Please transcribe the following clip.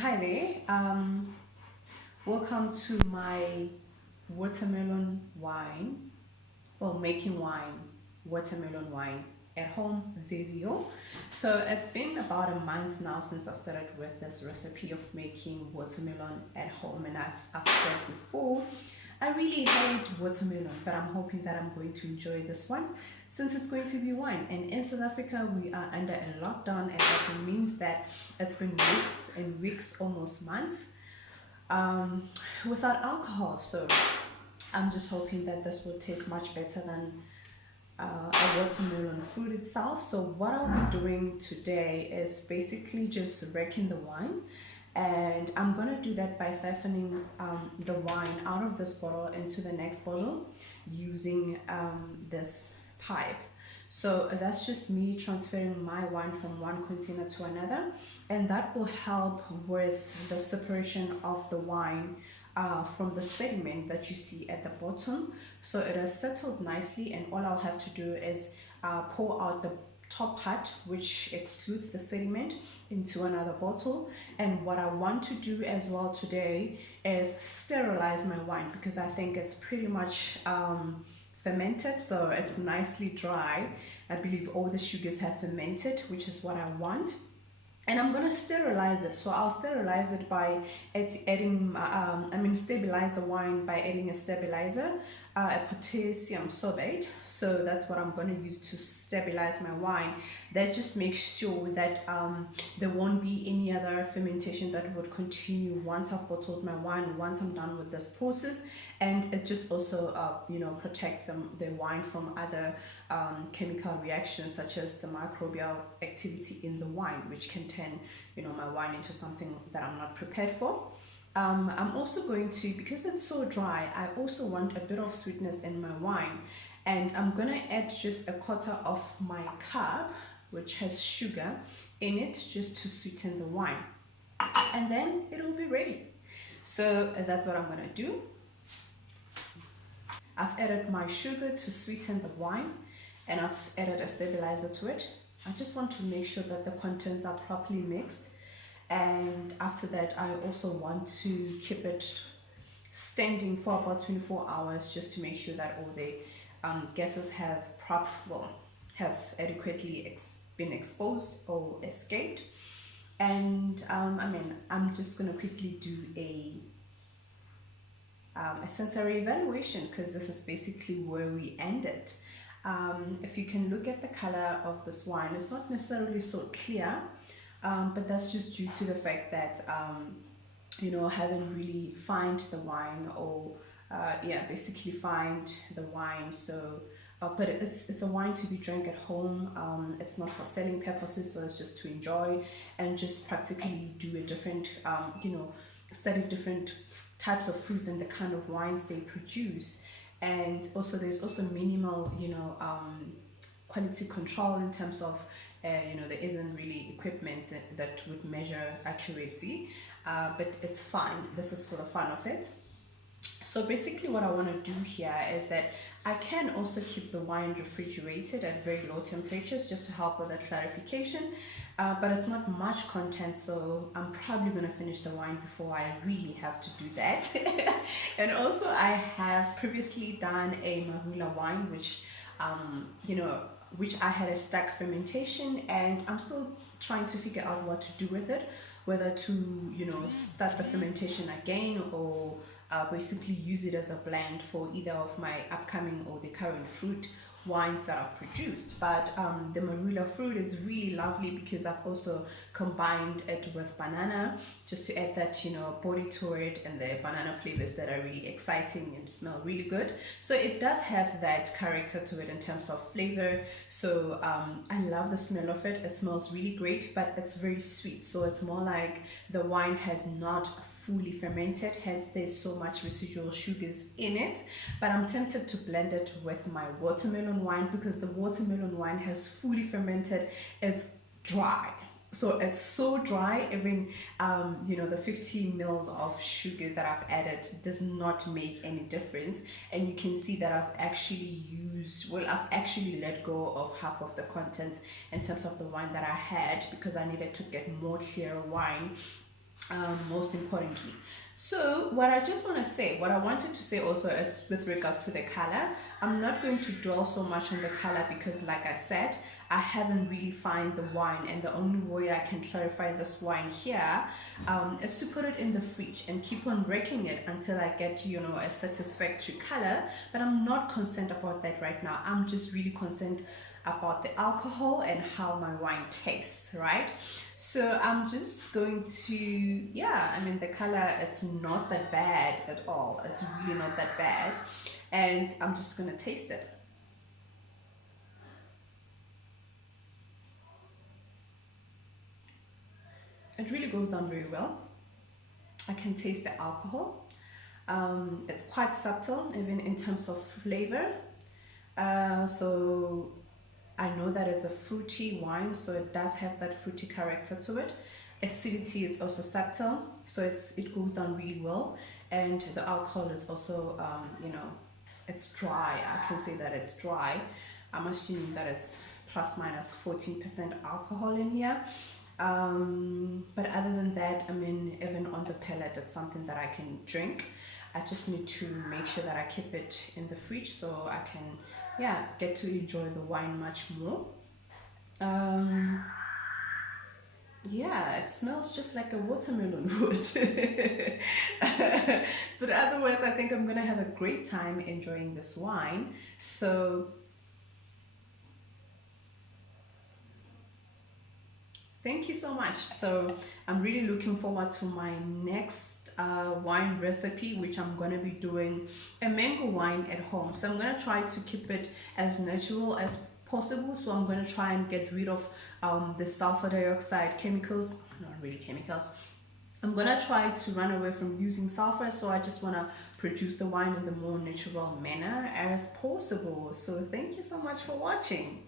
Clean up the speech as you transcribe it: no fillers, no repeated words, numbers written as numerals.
Hi there. Welcome to my watermelon wine, well, making wine, watermelon wine at home video. So it's been about a month now since I've started with this recipe of making watermelon at home, and as I've said before, I really hate watermelon, but I'm hoping that I'm going to enjoy this one since it's going to be wine. And in South Africa, we are under a lockdown, and that means that it's been weeks and weeks, almost months, without alcohol. So I'm just hoping that this will taste much better than a watermelon fruit itself. So what I'll be doing today is basically just wrecking the wine, and I'm gonna do that by siphoning the wine out of this bottle into the next bottle using this pipe. So that's just me transferring my wine from one container to another, and that will help with the separation of the wine from the sediment that you see at the bottom. So it has settled nicely, and all I'll have to do is pour out the top part, which excludes the sediment, into another bottle. And what I want to do as well today is sterilize my wine, because I think it's pretty much fermented, so it's nicely dry. I believe all the sugars have fermented, which is what I want. And I'm gonna sterilize it. So I'll sterilize it by adding, stabilize the wine by adding a stabilizer, a potassium sorbate. So that's what I'm gonna use to stabilize my wine. That just makes sure that there won't be any other fermentation that would continue once I've bottled my wine, once I'm done with this process. And it just also, protects the wine from other chemical reactions, such as the microbial activity in the wine, which can turn, my wine into something that I'm not prepared for. I'm also going to, because it's so dry, I also want a bit of sweetness in my wine, and I'm gonna add just a quarter of my cup, which has sugar in it, just to sweeten the wine, and then it'll be ready. So that's what I'm gonna do. I've added my sugar to sweeten the wine, and I've added a stabilizer to it. I just want to make sure that the contents are properly mixed, and after that I also want to keep it standing for about 24 hours, just to make sure that all the gases have have adequately been exposed or escaped. And I'm just gonna quickly do a sensory evaluation, because this is basically where we ended. If you can look at the color of this wine, it's not necessarily so clear, but that's just due to the fact that I haven't really find the wine, or basically find the wine. So but it's a wine to be drank at home. It's not for selling purposes, so it's just to enjoy and just practically do a different study different types of fruits and the kind of wines they produce. And also there's also minimal quality control in terms of there isn't really equipment that would measure accuracy, but it's fun. This is for the fun of it. So basically what I want to do here is that I can also keep the wine refrigerated at very low temperatures, just to help with the clarification, but it's not much content, so I'm probably going to finish the wine before I really have to do that. And also I have previously done a marula wine, which I had a stack fermentation, and I'm still trying to figure out what to do with it, whether to start the fermentation again, or basically use it as a blend for either of my upcoming or the current fruit wines that I've produced. But the marula fruit is really lovely, because I've also combined it with banana, just to add that body to it, and the banana flavors that are really exciting and smell really good. So it does have that character to it in terms of flavor. So I love the smell of it. It smells really great, but it's very sweet, so it's more like the wine has not fully fermented, hence there's so much residual sugars in it. But I'm tempted to blend it with my watermelon wine, because the watermelon wine has fully fermented. It's dry, so it's so dry, even the 15 mils of sugar that I've added does not make any difference. And you can see that I've actually let go of half of the contents in terms of the wine that I had, because I needed to get more clear wine most importantly. So what I just want to say, what I wanted to say also is with regards to the color, I'm not going to dwell so much on the color because like I said, I haven't really found the wine, and the only way I can clarify this wine here is to put it in the fridge and keep on wrecking it until I get, you know, a satisfactory color. But I'm not concerned about that right now. I'm just really concerned about the alcohol and how my wine tastes, right? So I'm just going to, yeah, I mean, the color, it's not that bad at all. It's really not that bad. And I'm just going to taste it. It really goes down very well. I can taste the alcohol. It's quite subtle, even in terms of flavor. So I know that it's a fruity wine, so it does have that fruity character to it. Acidity is also subtle, so it goes down really well, and the alcohol is also you know, it's dry. I can say that it's dry. I'm assuming that it's plus minus 14% alcohol in here. But other than that, I mean, even on the palate, it's something that I can drink. I just need to make sure that I keep it in the fridge so I can, yeah, get to enjoy the wine much more. Um, yeah, it smells just like a watermelon would. But otherwise, I think I'm gonna have a great time enjoying this wine. So thank you so much. So I'm really looking forward to my next wine recipe, which I'm going to be doing a mango wine at home. So I'm going to try to keep it as natural as possible. So I'm going to try and get rid of the sulfur dioxide chemicals, not really chemicals. I'm going to try to run away from using sulfur. So I just want to produce the wine in the more natural manner as possible. So thank you so much for watching.